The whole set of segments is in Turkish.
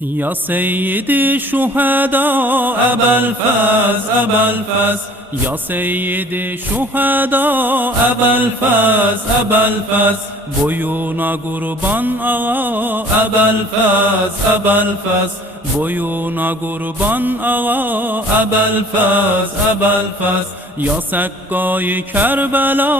يا سيدي شهداء أبا الفاز أبا الفاز يا سيدي شهداء أبا الفاز أبا الفاز boyuna kurban ağa Ebel Fez Ebel Fez boyuna kurban ağa Ebel Fez Ebel Fez ya sekkayı Kerbela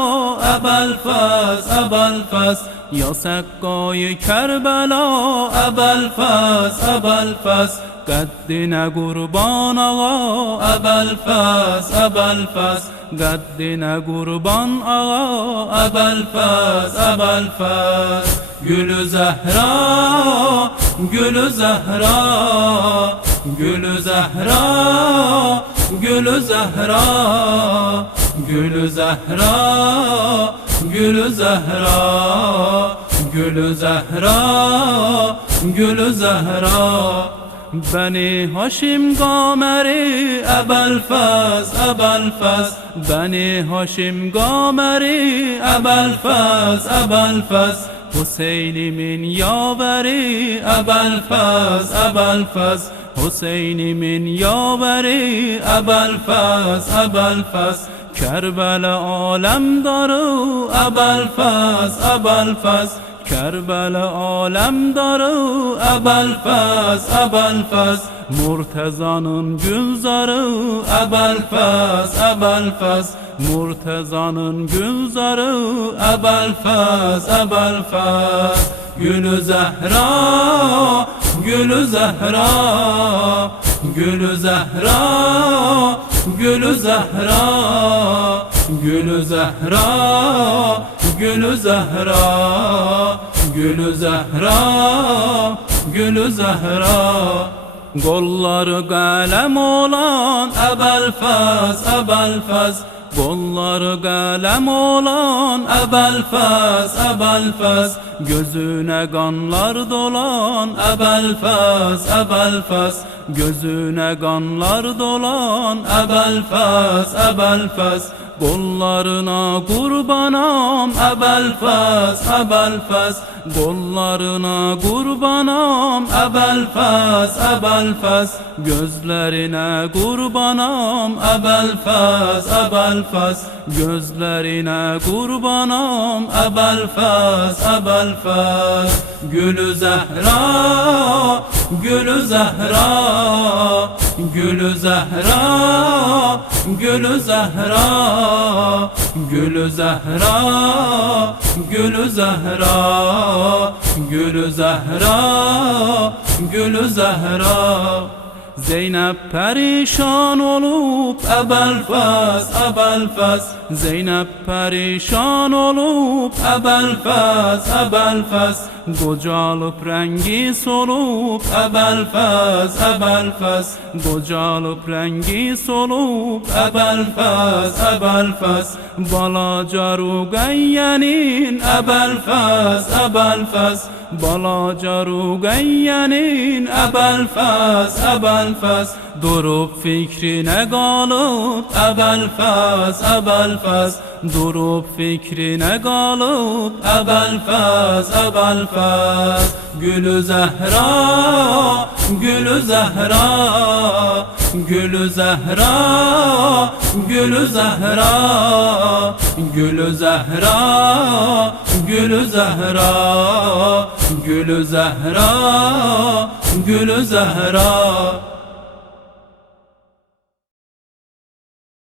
Ebel Fez Ebel Fez یا سقای کربلا ابل فس ابل فس قد نگربان آقا ابل فس ابل فس قد نگربان آقا ابل فس ابل فس گل زهرا گل زهرا گل زهرا گل زهرا گل زهرا گل زهرا گل زهرا گل زهرا. بنی هاشم گامری ابل فز بنی هاشم گامری ابل فز حسینی من یاوری ابل فز حسینی من یاوری ابل فز کربلا عالم دارو ابل فز کربل alem darı Ebelfez, Ebelfez Murteza'nın gülzarı Ebelfez, Ebelfez Murteza'nın gülzarı Ebelfez, Ebelfez Gülü Zehra, Gülü Zehra. Gülü Zehra, Gülü Zehra. Gülü Zehra Gülü Zehra Gülü Zehra Gülü Zehra. Golları kalem olan Ebelfez Ebelfez Kolları kalem olan Ebelfez, Ebelfez Gözüne kanlar dolan Ebelfez, Ebelfez Gözüne kanlar dolan Ebelfez, Ebelfez Kollarına kurbanam Ebelfes, Ebelfes Kollarına kurbanam Ebelfes, Ebelfes Gözlerine kurbanam Ebelfes, Ebelfes Gözlerine kurbanam Ebelfes, Ebelfes Gülü Zehra, Gülü Zehra. Gülü Zehra Gülü Zehra Gülü Zehra Gülü Zehra Gülü Zehra Gülü Zehra Zeynep perişan olup Ebelfez, Ebelfez Zeynep perişan olup Ebelfez, Ebelfez Qocalıp rəngi solub Əbəlfəz, Əbəlfəz Qocalıp rəngi solub Əbəlfəz, Əbəlfəz Balaca Rüqəyyənin Əbəlfəz, Əbəlfəz Balaca Rüqəyyənin Əbəlfəz, Əbəlfəz ebelfez Durup fikrine galup ebelfez ebelfez Durup fikrine galup ebelfez ebelfez Gülü Zehra, Gülü Zehra Gülü Zehra, Gülü Zehra Gülü Zehra, Gülü Zehra Gülü Zehra, Gülü Zehra.